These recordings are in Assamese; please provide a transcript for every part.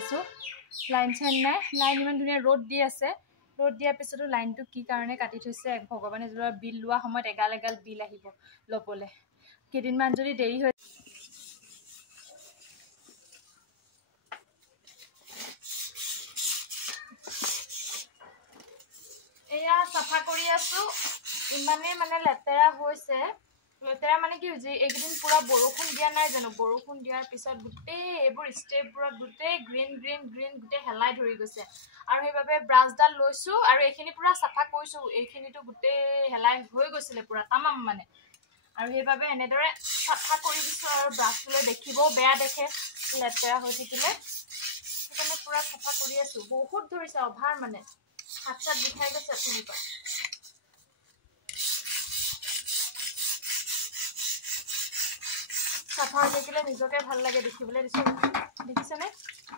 আছো লাইন চাইন নাই লাইন ইমান ধুনীয়া ৰ'দ দি আছে ৰ'দ দিয়াৰ পিছতো লাইনটো কি কাৰণে কাটি থৈছে ভগৱানে যোৱা বিল লোৱা সময়ত এগাল এগাল বিল আহিব ল'বলে কেইদিনমান যদি দেৰি হৈ এয়া চাফা কৰি আছো ইমানেই মানে লেতেৰা হৈছে লেতেৰা মানে কি হৈছে এইকেইদিন পুৰা বৰষুণ দিয়া নাই জানো বৰষুণ দিয়াৰ পিছত গোটেই এইবোৰ ষ্টেপবোৰত গোটেই গ্ৰীণ গ্ৰীণ গ্ৰীণ গোটেই হেলাই ধৰি গৈছে আৰু সেইবাবে ব্ৰাছডাল লৈছো আৰু এইখিনি পুৰা চাফা কৰিছো এইখিনিতো গোটেই হেলাই হৈ গৈছিলে পুৰা তামাম মানে আৰু সেইবাবে এনেদৰে চাফা কৰি দিছো আৰু ব্ৰাছটোলৈ দেখিবও বেয়া দেখে লেতেৰা হৈ থাকিলে সেইকাৰণে পুৰা চাফা কৰি আছো বহুত ধৰিছে অভাৰ মানে হাত চাত বিষাই গৈছে তেনেকুৱা চাফা হৈ থাকিলে নিজকে ভাল লাগে দেখিবলৈ দিছো দেখিছেনে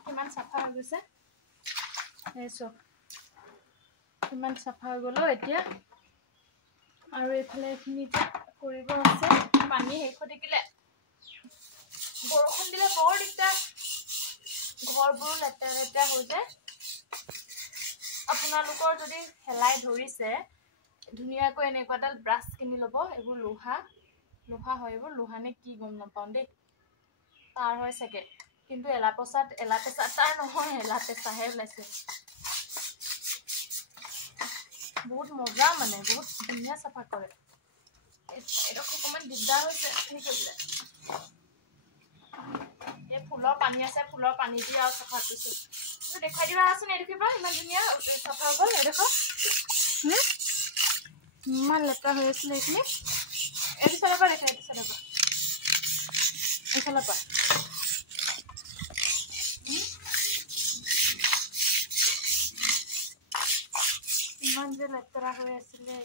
কিমান চাফা হৈ গৈছে এইছো কিমান চাফা হৈ গ'ল এতিয়া আৰু এইফালে এইখিনি কৰিব আছে পানী শেষ হৈ থাকিলে বৰষুণ দিলে বৰ দিগদাৰ ঘৰবোৰ লেতেৰা লেতেৰা হৈ যায় আপোনালোকৰ যদি হেলাই ধৰিছে ধুনীয়াকৈ এনেকুৱাডাল ব্ৰাছ কিনি ল'ব এইবোৰ লোহা হয় এইবোৰ লোহা নে কি গম নাপাওঁ দেই তাৰ হয় চাগে কিন্তু এলাপেচা তাৰ নহয় এলাপেচাহে ওলাইছে বহুত মজা মানে বহুত ধুনীয়া চাফা কৰে এইটো অকণমান দিগদাৰ হৈছে কি কৰিলে এই ফুলৰ পানী আছে ফুলৰ পানী দি আৰু চাফা কৰিছে কিন্তু দেখাই দিবা আছে নে দেখিবা ইমান ধুনীয়া চাফা হৈ গ'ল দেখো ইমান লেতেৰা হৈ আছিলে এইখিনি এইটো চাইডৰ পৰা দেখা এইটো চাইডৰ পৰা এইফালৰ পৰা ইমান যে লেতেৰা হৈ আছিলে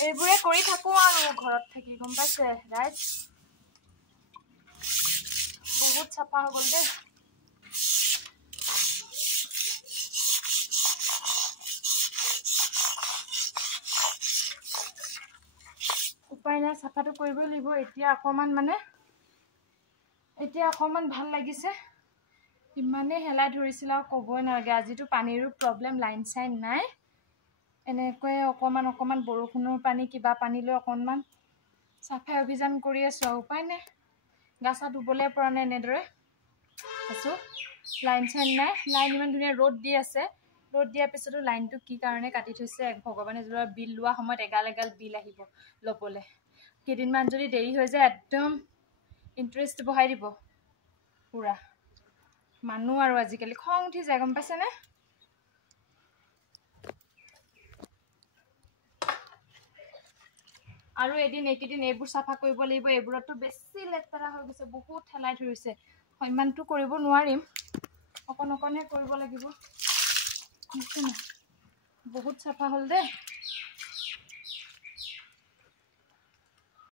এইবোৰে কৰি থাকো আৰু ঘৰত থাকি গম পাইছে ৰাইজ বহুত চাফা হৈ গ'ল দেই উপায় নাই চাফাটো কৰিবই লাগিব এতিয়া অকণমান ভাল লাগিছে ইমানেই হেলাই ধৰিছিল আৰু ক'বই নালাগে আজিতো পানীৰো প্ৰব্লেম লাইন চাইন নাই এনেকৈ অকণমান বৰষুণৰ পানী কিবা পানী লৈ অকণমান চাফাই অভিযান কৰি আছো আৰু উপায় নাই গা চা ধুবলৈ পৰা নাই এনেদৰে আছো লাইন চাইন নাই লাইন ইমান ধুনীয়া ৰ'দ দি আছে ৰ'দ দিয়াৰ পিছতো লাইনটো কি কাৰণে কাটি থৈছে ভগৱানে যোৱা বিল লোৱা সময়ত এগাল এগাল বিল আহিব ল'বলে কেইদিনমান যদি দেৰি হৈ যায় একদম ইণ্টাৰেষ্ট বঢ়াই দিব পুৰা মানুহ আৰু আজিকালি খং উঠি যায় গম পাইছেনে আৰু এইকেইদিন এইবোৰ চাফা কৰিব লাগিব এইবোৰতো বেছি লেতেৰা হৈ গৈছে বহুত ঠেলাই ধৰিছে ইমানটো কৰিব নোৱাৰিম অকণহে কৰিব লাগিব বহুত চাফা হ'ল দেই